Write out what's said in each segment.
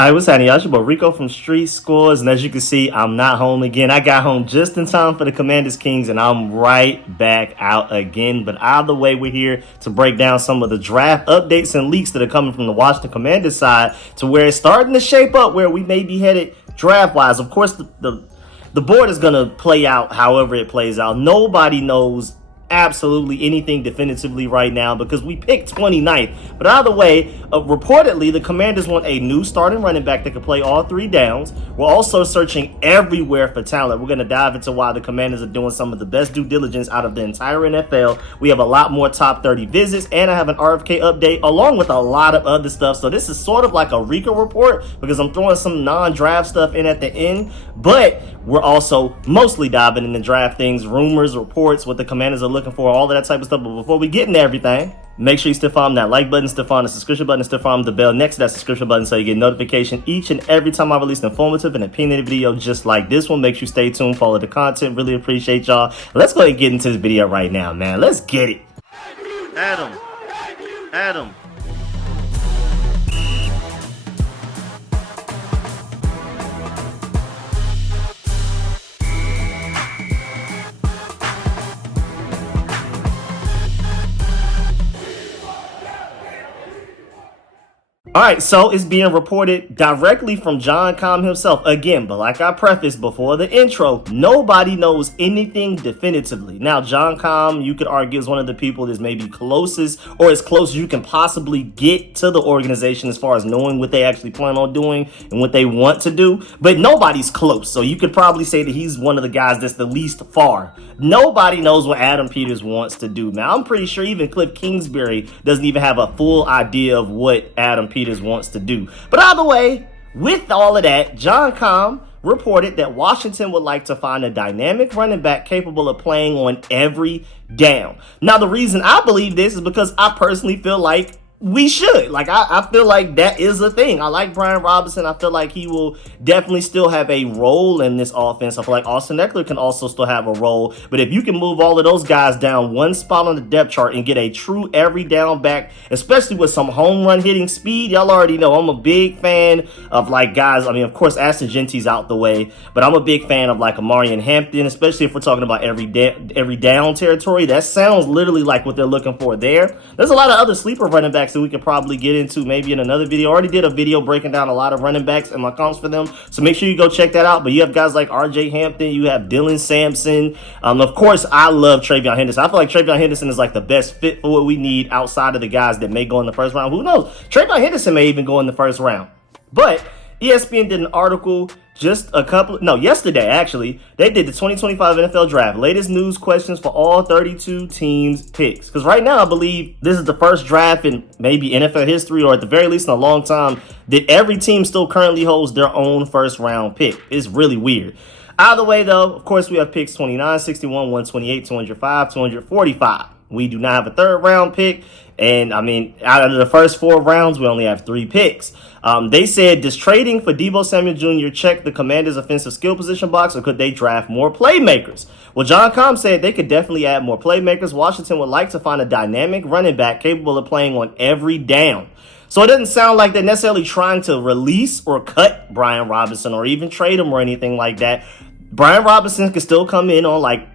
Hi, what's happening, y'all? It's your boy Rico from StreetScores, and as you can see, I'm not home again. I got home just in time for the Commanders Kings, and I'm right back out again. But either way, we're here to break down some of the draft updates and leaks that are coming from the Washington Commanders side to where it's starting to shape up where we may be headed draft-wise. Of course, the board is going to play out however it plays out. Nobody knows absolutely anything definitively right now because we picked 29th. But either way, reportedly, the Commanders want a new starting running back that can play all three downs. We're also searching everywhere for talent. We're going to dive into why the Commanders are doing some of the best due diligence out of the entire NFL. We have a lot more top 30 visits, and I have an RFK update along with a lot of other stuff. So this is sort of like a Rico report because I'm throwing some non-draft stuff in at the end, but we're also mostly diving into draft things, rumors, reports, what the Commanders are looking for, all of that type of stuff. But before we get into everything, make sure you still follow that like button, still follow the subscription button, still follow the bell next to that subscription button so you get notification each and every time I release an informative and opinionated video just like this one. Make sure you stay tuned, follow the content. Really appreciate y'all. Let's go ahead and get into this video right now, man. Let's get it. Adam. All right, so it's being reported directly from John Com himself again, but like I prefaced before the intro, nobody knows anything definitively. Now, John Com, you could argue, is one of the people that's maybe closest or as close as you can possibly get to the organization as far as knowing what they actually plan on doing and what they want to do, but nobody's close. So you could probably say that he's one of the guys that's the least far. Nobody knows what Adam Peters wants to do. Now, I'm pretty sure even Cliff Kingsbury doesn't even have a full idea of what Adam Peters wants to do. But either way, with all of that, John Com reported that Washington would like to find a dynamic running back capable of playing on every down. Now, the reason I believe this is because I personally feel like we should. Like, I feel like that is a thing. I like Brian Robinson. I feel like he will definitely still have a role in this offense. I feel like Austin Eckler can also still have a role. But if you can move all of those guys down one spot on the depth chart and get a true every down back, especially with some home run hitting speed, y'all already know I'm a big fan of like guys. I mean, of course, Ashton Genty's out the way, but I'm a big fan of like Amarian Hampton, especially if we're talking about every down territory. That sounds literally like what they're looking for there. There's a lot of other sleeper running backs that we could probably get into maybe in another video. I already did a video breaking down a lot of running backs and my comps for them, so make sure you go check that out. But you have guys like RJ Hampton, you have Dylan Sampson. Of course, I love Travion Henderson. I feel like Travion Henderson is like the best fit for what we need outside of the guys that may go in the first round. Who knows? Travion Henderson may even go in the first round. But ESPN did an article yesterday actually. They did the 2025 NFL Draft. Latest news questions for all 32 teams' picks. Because right now, I believe this is the first draft in maybe NFL history, or at the very least in a long time, that every team still currently holds their own first round pick. It's really weird. Either way, though, of course, we have picks 29, 61, 128, 205, 245. We do not have a third round pick. And I mean, out of the first 4 rounds, we only have 3 picks. They said, does trading for Deebo Samuel Jr. check the Commanders' offensive skill position box, or could they draft more playmakers? Well, John Com said they could definitely add more playmakers. Washington would like to find a dynamic running back capable of playing on every down. So it doesn't sound like they're necessarily trying to release or cut Brian Robinson or even trade him or anything like that. Brian Robinson can still come in on like,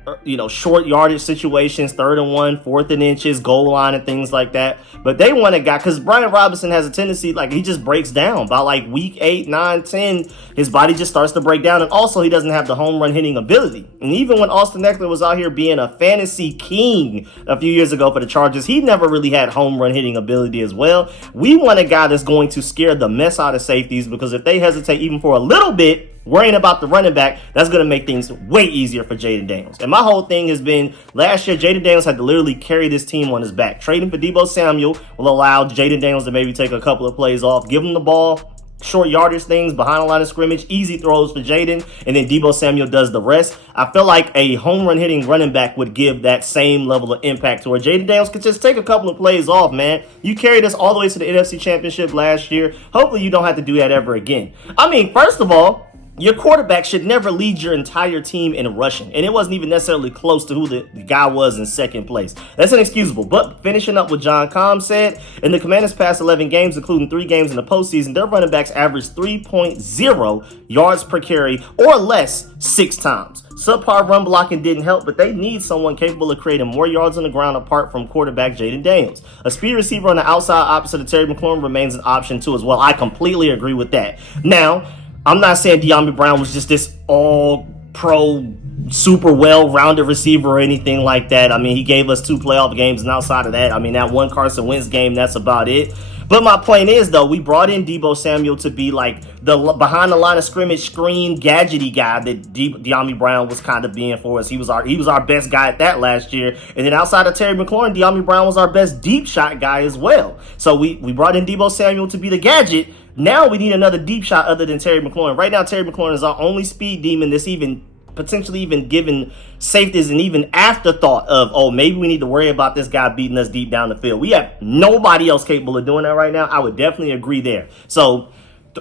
short yardage situations, 3rd and 1, 4th and inches, goal line and things like that. But they want a guy, because Brian Robinson has a tendency, like, he just breaks down by like week 8, 9, 10. His body just starts to break down. And also he doesn't have the home run hitting ability. And even when Austin Eckler was out here being a fantasy king a few years ago for the Chargers, he never really had home run hitting ability as well. We want a guy that's going to scare the mess out of safeties, because if they hesitate even for a little bit, worrying about the running back, that's going to make things way easier for Jaden Daniels. And my whole thing has been, last year, Jaden Daniels had to literally carry this team on his back. Trading for Deebo Samuel will allow Jaden Daniels to maybe take a couple of plays off, give him the ball, short yardage things behind the line of scrimmage, easy throws for Jaden, and then Deebo Samuel does the rest. I feel like a home run hitting running back would give that same level of impact to where Jaden Daniels could just take a couple of plays off, man. You carried us all the way to the NFC Championship last year. Hopefully you don't have to do that ever again. I mean, first of all, Your quarterback should never lead your entire team in rushing. And it wasn't even necessarily close to who the guy was in second place. That's inexcusable. But finishing up what John Com said, in the Commanders' past 11 games, including 3 games in the postseason, their running backs averaged 3.0 yards per carry or less 6 times. Subpar run blocking didn't help, but they need someone capable of creating more yards on the ground apart from quarterback Jaden Daniels. A speed receiver on the outside opposite of Terry McLaurin remains an option too as well. I completely agree with that. Now, I'm not saying Dyami Brown was just this all-pro, super well-rounded receiver or anything like that. I mean, he gave us 2 playoff games, and outside of that, I mean, that one Carson Wentz game, that's about it. But my point is, though, we brought in Deebo Samuel to be like the behind the line of scrimmage screen gadgety guy that Dyami Brown was kind of being for us. He was our best guy at that last year. And then outside of Terry McLaurin, Dyami Brown was our best deep shot guy as well. So we brought in Deebo Samuel to be the gadget. Now we need another deep shot other than Terry McLaurin. Right now, Terry McLaurin is our only speed demon that's even potentially even given safeties and even afterthought of, oh, maybe we need to worry about this guy beating us deep down the field. We have nobody else capable of doing that right now. I would definitely agree there. So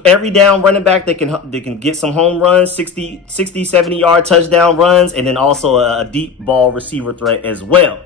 every down running back that can get some home runs, 60, 70-yard touchdown runs, and then also a deep ball receiver threat as well.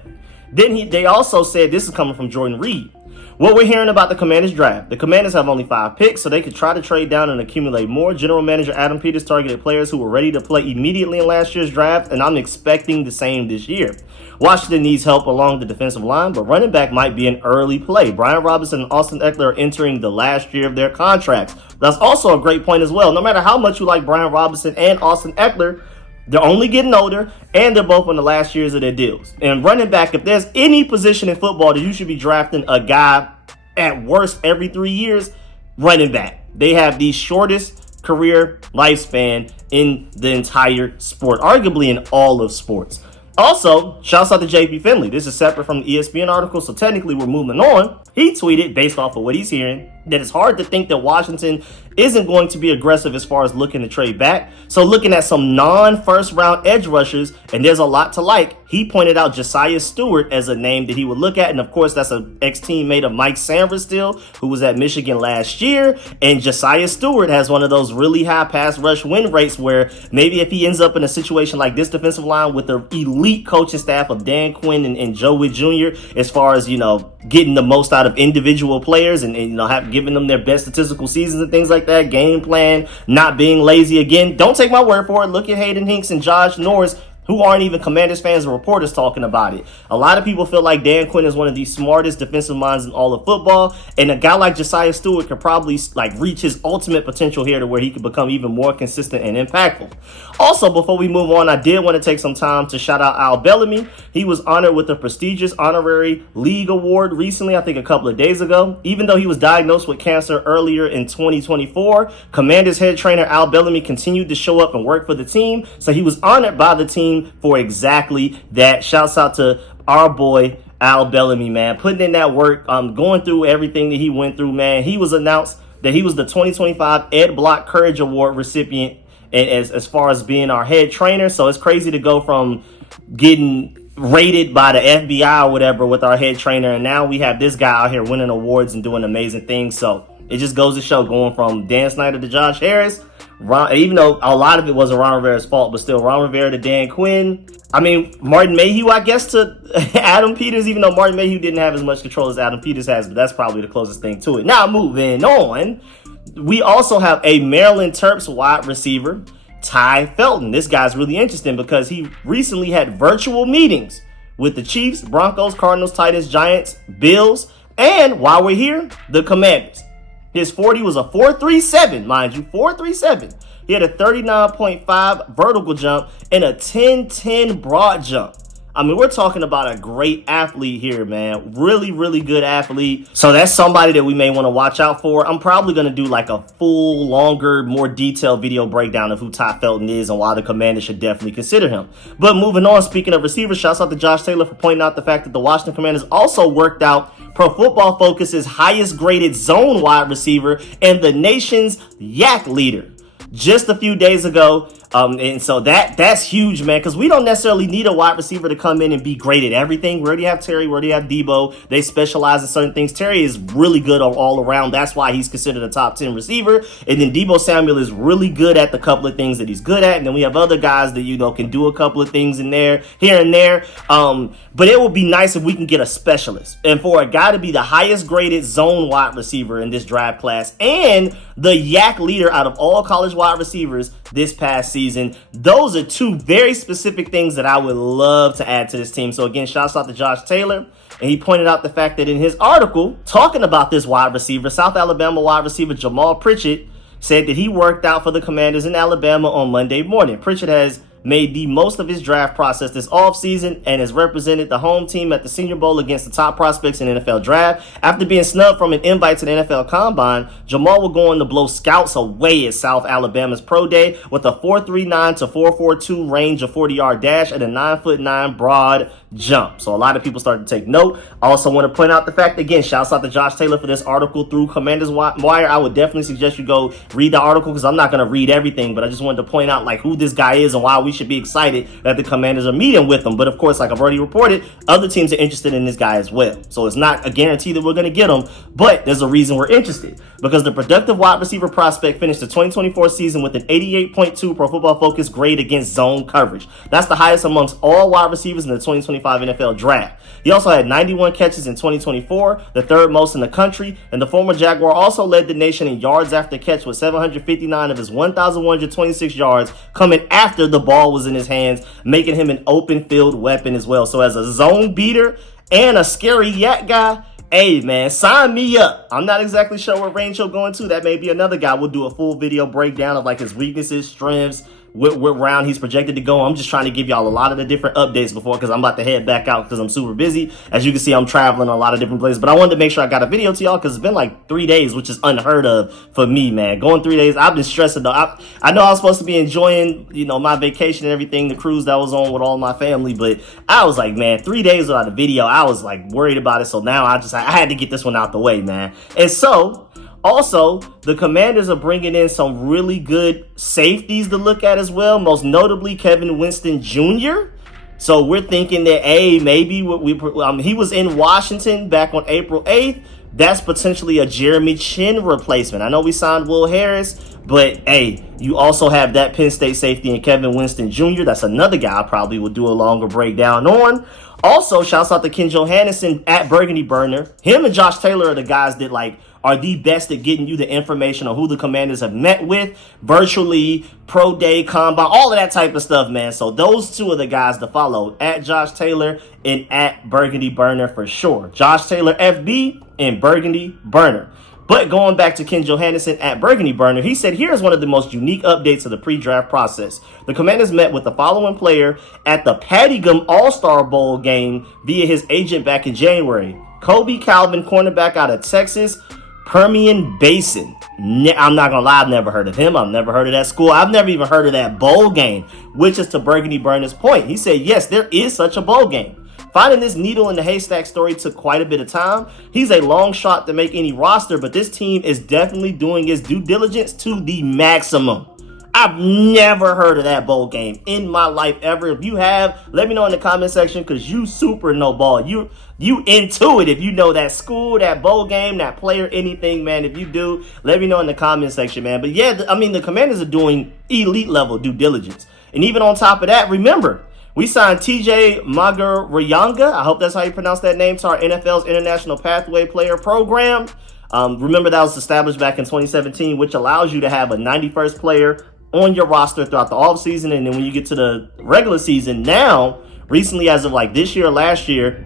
Then they also said, this is coming from Jordan Reed, what we're hearing about the Commanders draft. The Commanders have only 5 picks, so they could try to trade down and accumulate more. General Manager Adam Peters targeted players who were ready to play immediately in last year's draft, and I'm expecting the same this year. Washington needs help along the defensive line, but running back might be an early play. Brian Robinson and Austin Eckler are entering the last year of their contracts. That's also a great point as well. No matter how much you like Brian Robinson and Austin Eckler, they're only getting older, and they're both in the last years of their deals. And running back, if there's any position in football that you should be drafting a guy at worst every 3 years, running back. They have the shortest career lifespan in the entire sport, arguably in all of sports. Also, shouts out to JP Finley. This is separate from the ESPN article, so technically we're moving on. He tweeted, based off of what he's hearing, that it's hard to think that Washington isn't going to be aggressive as far as looking to trade back. So looking at some non-first round edge rushers, and there's a lot to like, he pointed out Josiah Stewart as a name that he would look at. And of course, that's an ex-teammate of Mike Sanford still, who was at Michigan last year. And Josiah Stewart has one of those really high pass rush win rates where maybe if he ends up in a situation like this defensive line with the elite coaching staff of Dan Quinn and Joe Witt Jr., as far as, getting the most out of individual players and giving them their best statistical seasons and things like that, game plan, not being lazy again. Don't take my word for it. Look at Hayden Hinks and Josh Norris, who aren't even Commanders fans and reporters talking about it. A lot of people feel like Dan Quinn is one of the smartest defensive minds in all of football, and a guy like Josiah Stewart could probably reach his ultimate potential here to where he could become even more consistent and impactful. Also, before we move on, I did want to take some time to shout out Al Bellamy. He was honored with a prestigious honorary league award recently, I think a couple of days ago. Even though he was diagnosed with cancer earlier in 2024, Commanders head trainer Al Bellamy continued to show up and work for the team, so he was honored by the team for exactly that. Shouts out to our boy Al Bellamy, man, putting in that work, going through everything that he went through, man. He was announced that he was the 2025 Ed Block Courage Award recipient as far as being our head trainer. So it's crazy to go from getting rated by the FBI or whatever with our head trainer, and now we have this guy out here winning awards and doing amazing things. So it just goes to show, going from Dan Snyder to Josh Harris, even though a lot of it wasn't Ron Rivera's fault, but still Ron Rivera to Dan Quinn. I mean, Martin Mayhew, I guess, to Adam Peters, even though Martin Mayhew didn't have as much control as Adam Peters has, but that's probably the closest thing to it. Now, moving on, we also have a Maryland Terps wide receiver, Ty Felton. This guy's really interesting because he recently had virtual meetings with the Chiefs, Broncos, Cardinals, Titans, Giants, Bills, and while we're here, the Commanders. His 40 was a 4.37, mind you, 4.37. He had a 39.5 vertical jump and a 10.10 broad jump. I mean, we're talking about a great athlete here, man. Really, really good athlete. So that's somebody that we may want to watch out for. I'm probably going to do like a full, longer, more detailed video breakdown of who Ty Felton is and why the Commanders should definitely consider him. But moving on, speaking of receivers, shouts out to Josh Taylor for pointing out the fact that the Washington Commanders also worked out Pro Football Focus's highest graded zone wide receiver and the nation's yak leader. Just a few days ago, And so that's huge, man, because we don't necessarily need a wide receiver to come in and be great at everything. We already have Terry, we already have Debo. They specialize in certain things. Terry is really good all around. That's why he's considered a top 10 receiver. And then Debo Samuel is really good at the couple of things that he's good at. And then we have other guys that, can do a couple of things in there, here and there. But it would be nice if we can get a specialist. And for a guy to be the highest graded zone wide receiver in this draft class and the yak leader out of all college wide receivers this past season, those are two very specific things that I would love to add to this team. So again, shouts out to Josh Taylor. And he pointed out the fact that in his article talking about this wide receiver, South Alabama wide receiver Jamal Pritchett said that he worked out for the Commanders in Alabama on Monday morning. Pritchett has made the most of his draft process this offseason and has represented the home team at the Senior Bowl against the top prospects in NFL draft. After being snubbed from an invite to the NFL Combine, Jamal will go on to blow scouts away at South Alabama's Pro Day with a 4.39 to 4.42 range of 40-yard dash and a 9'9" broad jump. So a lot of people started to take note. I also want to point out the fact, again, shouts out to Josh Taylor for this article through Commanders Wire. I would definitely suggest you go read the article because I'm not going to read everything, but I just wanted to point out who this guy is and why we should be excited that the Commanders are meeting with him. But of course, like I've already reported, other teams are interested in this guy as well. So it's not a guarantee that we're going to get him, but there's a reason we're interested because the productive wide receiver prospect finished the 2024 season with an 88.2 Pro Football Focus grade against zone coverage. That's the highest amongst all wide receivers in the 2025 NFL draft. He also had 91 catches in 2024, the third most in the country, and the former Jaguar also led the nation in yards after catch with 759 of his 1,126 yards coming after the ball was in his hands, making him an open field weapon as well. So as a zone beater and a scary yak guy, hey man, sign me up. I'm not exactly sure what range he'll go into. That may be another guy. We'll do a full video breakdown of his weaknesses, strengths, what round he's projected to go. I'm just trying to give y'all a lot of the different updates because I'm about to head back out because I'm super busy. As you can see, I'm traveling a lot of different places, but I wanted to make sure I got a video to y'all because it's been 3 days, which is unheard of for me, man. Going 3 days, I've been stressing though. I know I was supposed to be enjoying, my vacation and everything, the cruise that I was on with all my family, but I was like, man, 3 days without a video, I was worried about it. So now I had to get this one out the way, man. And so, also, the Commanders are bringing in some really good safeties to look at as well, most notably Kevin Winston Jr. So we're thinking that, maybe he was in Washington back on April 8th. That's potentially a Jeremy Chin replacement. I know we signed Will Harris, but you also have that Penn State safety in Kevin Winston Jr. That's another guy I probably will do a longer breakdown on. Also, shouts out to Ken Johannesson at Burgundy Burner. Him and Josh Taylor are the guys that are the best at getting you the information on who the Commanders have met with virtually, pro day, combine, all of that type of stuff, man. So those two are the guys to follow, at Josh Taylor and at Burgundy Burner for sure. Josh Taylor FB and Burgundy Burner. But going back to Ken Johannesson at Burgundy Burner, he said, here's one of the most unique updates of the pre-draft process. The Commanders met with the following player at the Patty Gum All-Star Bowl game via his agent back in January. Kobe Calvin, cornerback out of Texas, Permian Basin. I'm not going to lie, I've never heard of him. I've never heard of that school. I've never even heard of that bowl game, which is to Burgundy Burner's point. He said, yes, there is such a bowl game. Finding this needle in the haystack story took quite a bit of time. He's a long shot to make any roster, but this team is definitely doing its due diligence to the maximum. I've never heard of that bowl game in my life ever. If you have, let me know in the comment section because you super know ball. You into it if you know that school, that bowl game, that player, anything, man. If you do, let me know in the comment section, man. But yeah, the Commanders are doing elite level due diligence. And even on top of that, remember, we signed TJ Magarayanga, I hope that's how you pronounce that name, to our NFL's International Pathway Player Program. Remember that was established back in 2017, which allows you to have a 91st player on your roster throughout the offseason. And then when you get to the regular season, now, recently as of this year or last year,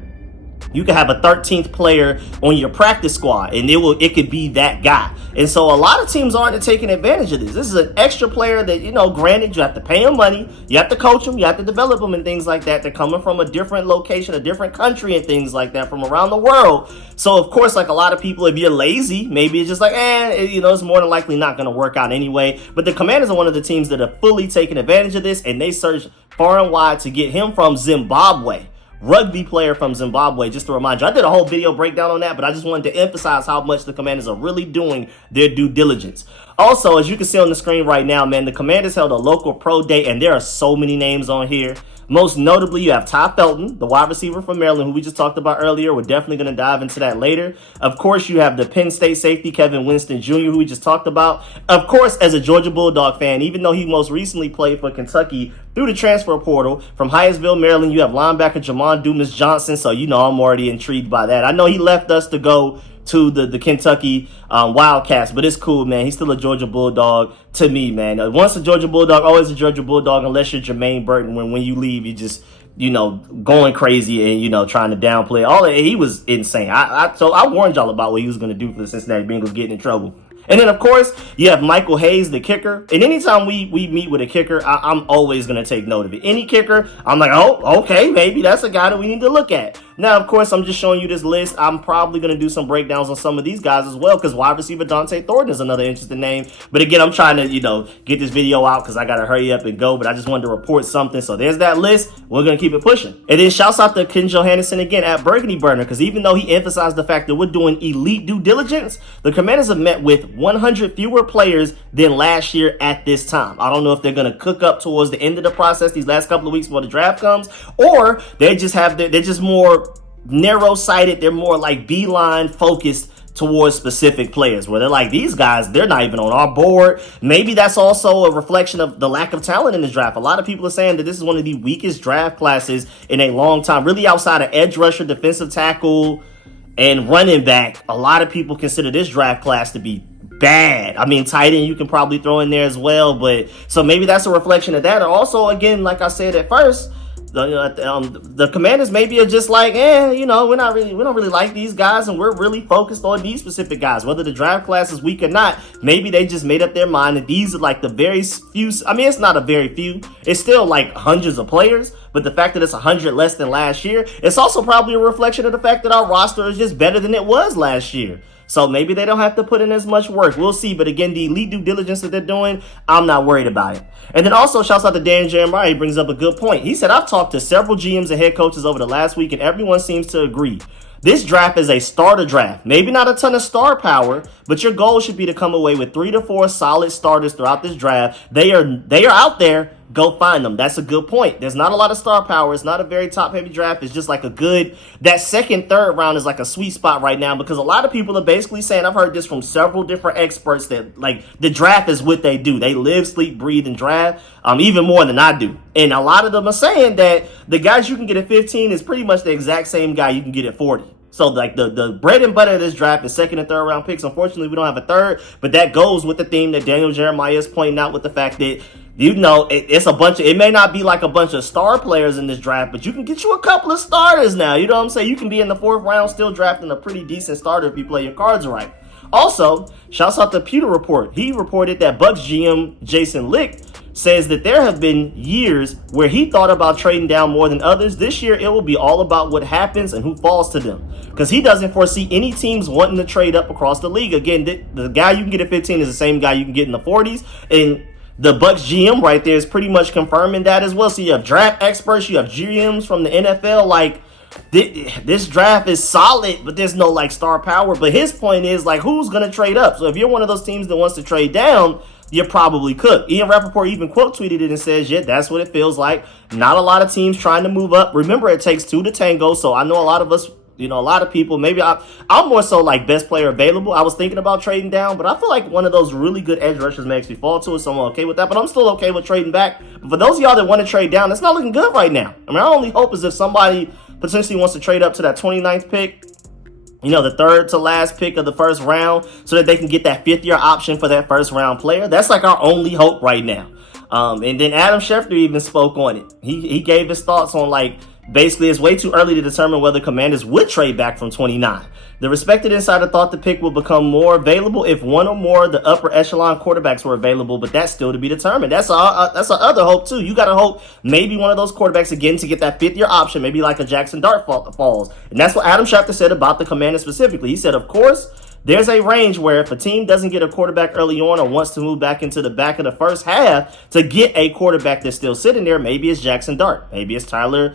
you can have a 13th player on your practice squad, and it could be that guy. And so a lot of teams aren't taking advantage of this. This is an extra player that, granted, you have to pay him money, you have to coach him, you have to develop him and things like that. They're coming from a different location, a different country and things like that from around the world. So, of course, a lot of people, if you're lazy, maybe it's just it's more than likely not going to work out anyway. But the Commanders are one of the teams that are fully taking advantage of this, and they searched far and wide to get him from Zimbabwe. Rugby player from Zimbabwe, just to remind you. I did a whole video breakdown on that, but I just wanted to emphasize how much the Commanders are really doing their due diligence. Also, as you can see on the screen right now, man, the Commanders held a local pro day, and there are so many names on here. Most notably, you have Ty Felton, the wide receiver from Maryland, who we just talked about earlier. We're definitely going to dive into that later. Of course, you have the Penn State safety, Kevin Winston Jr., who we just talked about. Of course, as a Georgia Bulldog fan, even though he most recently played for Kentucky through the transfer portal from Hyattsville, Maryland, you have linebacker Jamon Dumas Johnson. So, I'm already intrigued by that. I know he left us to go to the Kentucky Wildcats, but it's cool, man. He's still a Georgia Bulldog to me, man. Once a Georgia Bulldog, always a Georgia Bulldog, unless you're Jermaine Burton. When you leave, you just, going crazy and, trying to downplay. He was insane. So I warned y'all about what he was going to do for the Cincinnati Bengals getting in trouble. And then, of course, you have Michael Hayes, the kicker. And anytime we meet with a kicker, I'm always going to take note of it. Any kicker, I'm like, oh, okay, maybe that's a guy that we need to look at. Now, of course, I'm just showing you this list. I'm probably going to do some breakdowns on some of these guys as well, because wide receiver Dante Thornton is another interesting name. But again, I'm trying to, get this video out because I got to hurry up and go. But I just wanted to report something. So there's that list. We're going to keep it pushing. And then shouts out to Ken Johannesson again at Burgundy Burner, because even though he emphasized the fact that we're doing elite due diligence, the Commanders have met with 100 fewer players than last year at this time. I don't know if they're going to cook up towards the end of the process these last couple of weeks before the draft comes, or they're just more narrow-sighted. They're more like beeline focused towards specific players, where they're like, these guys, they're not even on our board. Maybe that's also a reflection of the lack of talent in this draft. A lot of people are saying that this is one of the weakest draft classes in a long time, really outside of edge rusher, defensive tackle, and running back. A lot of people consider this draft class to be bad. I mean, tight end you can probably throw in there as well, but so maybe that's a reflection of that. Or also, again, like I said at first, the Commanders maybe are just like, we don't really like these guys, and we're really focused on these specific guys. Whether the draft class is weak or not, maybe they just made up their mind that these are like the very few. I mean, it's not a very few. It's still like hundreds of players, but the fact that it's 100 less than last year, it's also probably a reflection of the fact that our roster is just better than it was last year. So maybe they don't have to put in as much work. We'll see. But again, the elite due diligence that they're doing, I'm not worried about it. And then also, shouts out to Dan Jeremiah. He brings up a good point. He said, I've talked to several GMs and head coaches over the last week, and everyone seems to agree. This draft is a starter draft. Maybe not a ton of star power, but your goal should be to come away with 3 to 4 solid starters throughout this draft. They are out there. Go find them. That's a good point. There's not a lot of star power. It's not a very top-heavy draft. It's just like that second, third round is like a sweet spot right now, because a lot of people are basically saying, I've heard this from several different experts, that like the draft is what they do. They live, sleep, breathe, and draft even more than I do. And a lot of them are saying that the guys you can get at 15 is pretty much the exact same guy you can get at 40. So like the bread and butter of this draft is second and third round picks. Unfortunately, we don't have a third, but that goes with the theme that Daniel Jeremiah is pointing out, with the fact that it's a bunch of, it may not be like a bunch of star players in this draft, but you can get you a couple of starters now. You know what I'm saying? You can be in the 4th round still drafting a pretty decent starter if you play your cards right. Also, shouts out to Pewter Report. He reported that Bucks GM Jason Licht says that there have been years where he thought about trading down more than others. This year, it will be all about what happens and who falls to them, because he doesn't foresee any teams wanting to trade up across the league. Again, the guy you can get at 15 is the same guy you can get in the 40s, and the Bucks GM right there is pretty much confirming that as well. So you have draft experts, you have GMs from the NFL. Like, this draft is solid, but there's no like star power. But his point is, like, who's going to trade up? So if you're one of those teams that wants to trade down, you're probably cooked. Ian Rappaport even quote tweeted it and says, yeah, that's what it feels like. Not a lot of teams trying to move up. Remember, it takes 2 to tango. So I know a lot of us, a lot of people, maybe I'm more so like best player available. I was thinking about trading down, but I feel like one of those really good edge rushers makes me fall to it, so I'm okay with that. But I'm still okay with trading back. But for those of y'all that want to trade down, it's not looking good right now. I mean, our only hope is if somebody potentially wants to trade up to that 29th pick, the third to last pick of the first round, so that they can get that 5th-year option for that first round player. That's like our only hope right now. And then Adam Schefter even spoke on it. He gave his thoughts on, like, basically it's way too early to determine whether Commanders would trade back from 29. The respected insider thought the pick would become more available if one or more of the upper echelon quarterbacks were available, but that's still to be determined. That's our other hope too. You got to hope maybe one of those quarterbacks again to get that 5th-year option, maybe like a Jackson Dart falls. And that's what Adam Schefter said about the Commanders specifically. He said, of course, there's a range where if a team doesn't get a quarterback early on or wants to move back into the back of the first half to get a quarterback that's still sitting there, maybe it's Jackson Dart, maybe it's Tyler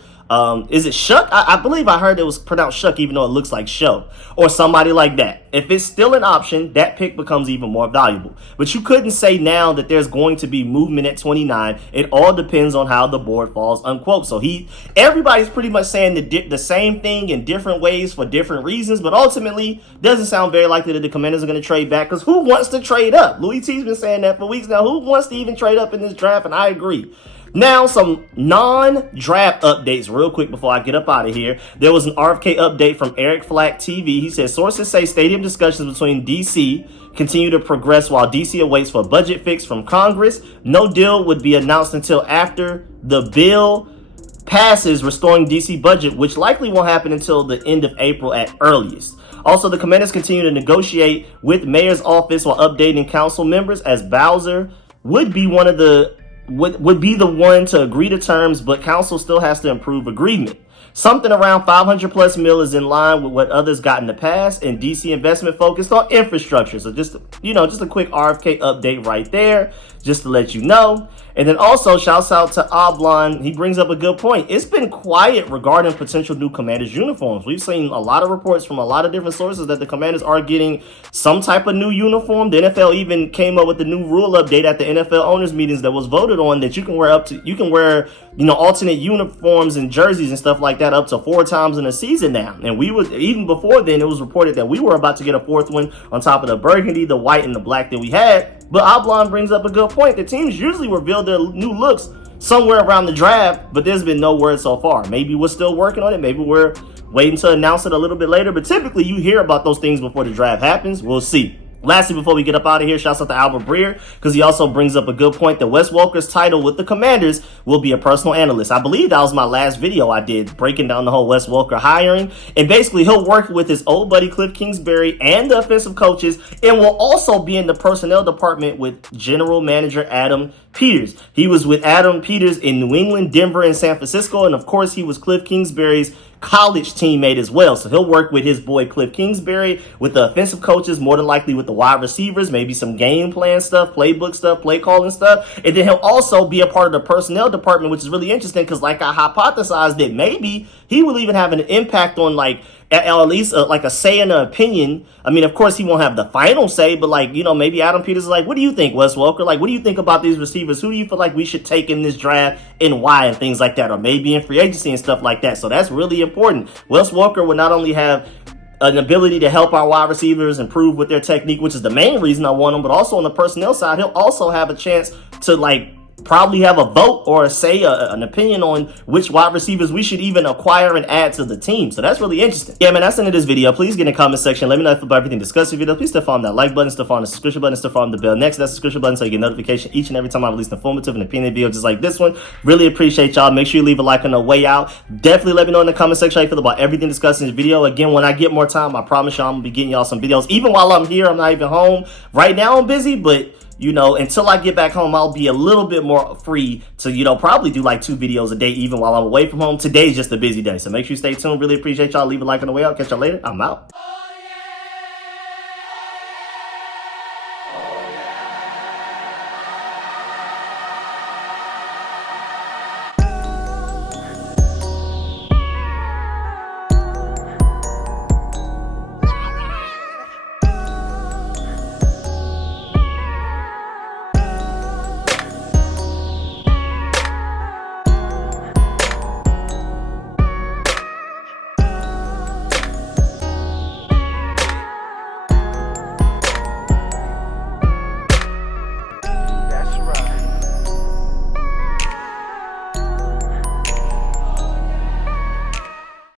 Is it Shuck? I believe I heard it was pronounced Shuck, even though it looks like Show, or somebody like that. If it's still an option, that pick becomes even more valuable. But you couldn't say now that there's going to be movement at 29. It all depends on how the board falls, unquote. So everybody's pretty much saying the same thing in different ways for different reasons, but ultimately doesn't sound very likely that the Commanders are going to trade back, because who wants to trade up? Louis T's been saying that for weeks now. Who wants to even trade up in this draft? And I agree. Now, some non-draft updates real quick before I get up out of here. There was an RFK update from Eric Flack TV. He says, sources say stadium discussions between D.C. continue to progress while D.C. awaits for a budget fix from Congress. No deal would be announced until after the bill passes restoring D.C. budget, which likely won't happen until the end of April at earliest. Also, the Commanders continue to negotiate with mayor's office while updating council members, as Bowser would be would be the one to agree to terms, but council still has to approve agreement. Something around 500 plus mil is in line with what others got in the past, and DC investment focused on infrastructure. So just a quick RFK update right there, just to let you know. And then also shouts out to Oblon. He brings up a good point. It's been quiet regarding potential new Commanders uniforms. We've seen a lot of reports from a lot of different sources that the Commanders are getting some type of new uniform. The NFL even came up with the new rule update at the NFL owners meetings that was voted on, that you can wear alternate uniforms and jerseys and stuff like that up to 4 times in a season now. And even before then, it was reported that we were about to get a 4th one on top of the burgundy, the white, and the black that we had. But Oblon brings up a good point. The teams usually reveal their new looks somewhere around the draft, but there's been no word so far. Maybe we're still working on it. Maybe we're waiting to announce it a little bit later. But typically you hear about those things before the draft happens. We'll see. Lastly, before we get up out of here, shouts out to Albert Breer, because he also brings up a good point that Wes Welker's title with the Commanders will be a personal analyst. I believe that was my last video I did, breaking down the whole Wes Welker hiring. And basically, he'll work with his old buddy Cliff Kingsbury and the offensive coaches, and will also be in the personnel department with general manager Adam Peters. He was with Adam Peters in New England, Denver, and San Francisco, and of course, he was Cliff Kingsbury's college teammate as well. So he'll work with his boy Cliff Kingsbury, with the offensive coaches, more than likely with the wide receivers, maybe some game plan stuff, playbook stuff, play calling stuff. And then he'll also be a part of the personnel department, which is really interesting because, like I hypothesized, that maybe he will even have an impact on, like, at least like a say and an opinion. I mean, of course, he won't have the final say, but maybe Adam Peters is like, what do you think, Wes Welker? Like, what do you think about these receivers? Who do you feel like we should take in this draft and why, and things like that, or maybe in free agency and stuff like that. So that's really important. Wes Welker will not only have an ability to help our wide receivers improve with their technique, which is the main reason I want him, but also on the personnel side, he'll also have a chance to probably have a vote or a say, an opinion on which wide receivers we should even acquire and add to the team. So that's really interesting. Yeah, man, that's the end of this video. Please get in the comment section. Let me know if about everything discussed in the video. Please still follow that like button, still follow the subscription button, still follow the bell next to that subscription button so you get notification each and every time I release an informative and opinion video just like this one. Really appreciate y'all. Make sure you leave a like on the way out. Definitely let me know in the comment section how you feel about everything discussed in this video. Again, when I get more time, I promise y'all I'm gonna be getting y'all some videos. Even while I'm here, I'm not even home. Right now I'm busy, but until I get back home, I'll be a little bit more free to, probably do like 2 videos a day, even while I'm away from home. Today's just a busy day. So make sure you stay tuned. Really appreciate y'all. Leave a like on the way out. Catch y'all later. I'm out.